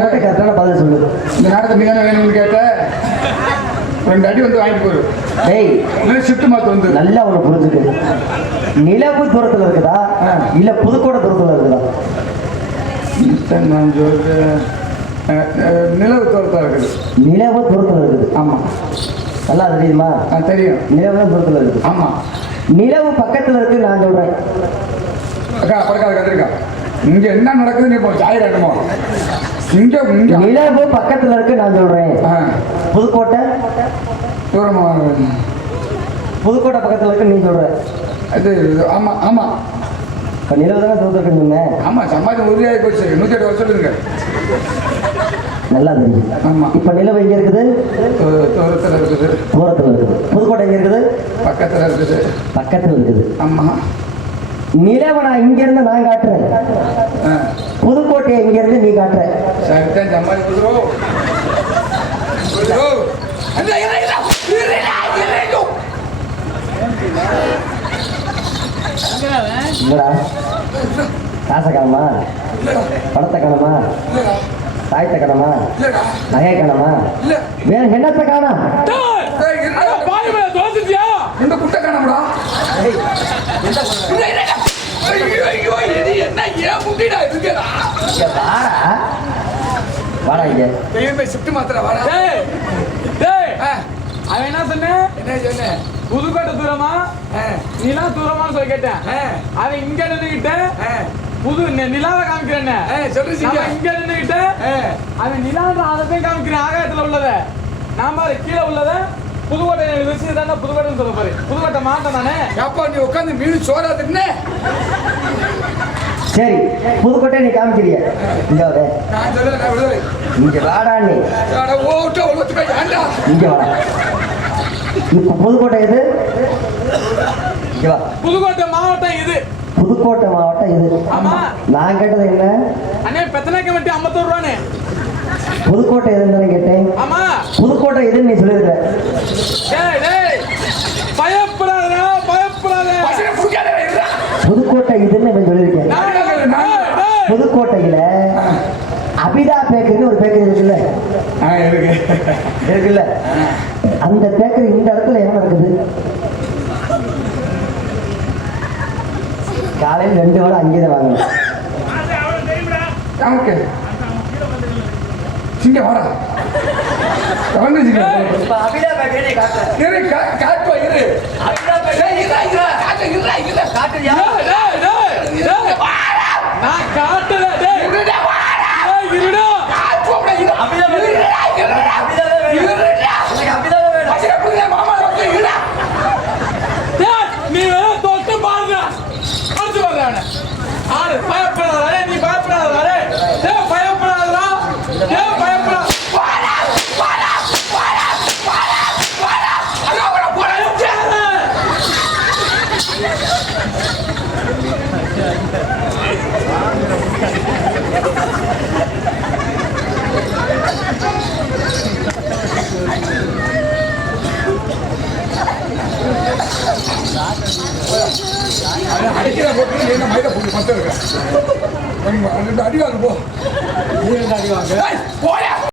மட்டும் கரெக்டான பதில் சொல்லு இந்த நேரத்தில் நீ தானே வேணும்னு கேட்ட ரெண்டு அடி வந்து வாங்கிட்டு போயிரு. டேய் இல்லை ஷிஃப்ட் மாத்து வந்து. நல்லா ஒண்ணு புரிஞ்சுக்கு. நிலவு தூரத்துல இருக்குதா? இல்ல புதுக்கோட்டை தூரத்துல இருக்குதா? நான் அஹ், நிலவு தோரத்தா இருக்குது. நிலவு தூரத்துல இருக்குது. ஆமாம் நல்லா தெரியுமா? தெரியும். நிலவு தூரத்துல இருக்குது. ஆமாம் நிலவு பக்கத்துல இருக்கு நான் சொல்றேன். அக்கா பறக்காத கத்திரிக்கா. இங்க என்ன நடக்குதுன்னு இப்போ சாய் காட்டுமோ இங்க நிலவு பக்கத்துல இருக்கு நான் சொல்றேன். புதுக்கோட்டை? தூரமா புதுக்கோட்டை பக்கத்துல இருக்கு நீ சொல்ற. அது ஆமா ஆமா. நிலவு தானே சொன்னேன். ஆமா சமாஜம் உறுதியாகி போச்சு. நூத்தி எட்டு வருஷம் இருக்கு. நல்லா தெரியும் ஆமா. இப்ப நிலவு எங்க இருக்குது? தூரத்துல இருக்குது. தூரத்துல இருக்குது. புதுக்கோட்டை எங்க இருக்குது? பக்கத்துல இருக்குது. பக்கத்துல இருக்குது. ஆமா. நிலவை நான் இங்க இருந்து நான் காட்டுறேன் ஆ, புதுக்கோட்டையை இங்க இருந்து நீ காட்டுற சரிதான் சமாளி குதிரோ குதிரோ இல்ல, இல்ல, இல்ல, இல்ல, இல்ல, இல்ல. இல்லடா காசை காணமா படத்தை கணமா இல்லடா, தாயத்தை கணமா நகை கணமா வேற என்னத்த காணா இந்த குட்டை காணாமடா என்ன ஏன் முட்டிடா வாடா இங்க தெய்வமே ஷிஃப்ட் மாத்திர வாடா. டேய், டேய், ஆ, அவன் என்ன சொன்னேன் என்ன சொன்னேன் புதுக்கோட்டை தூரமா? ஆ, நீலாம் தூரமான்னு சொல்லி கேட்டேன். ஆ, அவன் இங்க நின்னுகிட்ட ஆ. புது நிலாவை காமிக்கிறேன் இங்க நின்னுகிட்ட ஆ. அவன் நிலான்ற அதத்தையும் காமிக்கிறேன் ஆகாயத்துல உள்ளத. நாம அது கீழே உள்ளத. புதுக்கோட்டை விஷயம் தானே புதுக்கோட்டைன்னு சொல்ல பாரு புதுக்கோட்டை மாட்டேன் தானே? ஏப்பா நீ உட்காந்து மீன் சோறா தின்ன சரி புதுக்கோட்டை நீ காமிக்கிறிய? இங்க விடுதலை. இங்க வாடா நீ. இங்க இப்ப புதுக்கோட்டை எது? இங்க வா. புதுக்கோட்டை மாவட்டம் இது. புதுக்கோட்டை மாவட்டம் இது. ஆமா. நான் கேட்டது என்ன? அண்ணே பெத்தனாக்க வட்டி ஐம்பத்தோரு ரூபானே புதுக்கோட்டை எதுன்னு கேட்டேன். ஆமா. புதுக்கோட்டை எதுன்னு நீ சொல்லியிருக்க டேய் டேய். பயப்படாதடா பயப்படாத இருடா. புதுக்கோட்டை இதுன்னு நான் சொல்லியிருக்கேன் டேய், டேய், டேய். புதுக்கோட்டையில அபிதா பேக்கரின்னு ஒரு பேக்கரி இருக்குல்ல? ஆ இருக்கு. இருக்குல்ல? அந்த பேக்கரி இந்த இடத்துல என்ன இருக்குது காலையில் ரெண்டு வேளை அங்கேயே தான் வாங்கணும். யாருக்கு? சிங்க வாடா. வந்து சிங்க இப்ப அபிதா பேக்கரி காட்டுறேன் இரு கா- காட்டுவா இரு ஏய், இருடா, இருடா, காட்டு, இருடா, இருடா. காட்டுறியா டேய், டேய், டேய், டேய். நான் காட்டல டேய் இருடா, வாடா. டேய், இருடா காட்டுவோம்டா, இரு. அபிதா பேக்கரி. இருடா, இருடா. அபிதாவே வேணும். இருடா. எனக்கு அபிதா வேணும் பசங்க புடிக்காத, மாமா வந்து இருடா. டேய், நீ வேணா தொட்டு பாருடா அடிச்சு பாருடா அவனை. ஆளு பயப்படாதடா டேய், நீ பயப்படாதடா டேய். டேய், பயப்படாதடா டேய், பயப்படாத வாடா, வாடா, வாடா, வாடா, வாடா. அங்க வாடா, போடா. அவன் அடிக்கிற போட்டு என்ன மயில போட்டு பத்து இருக்க. ரெண்டு அடி வாங்க போ. ஏய், போடா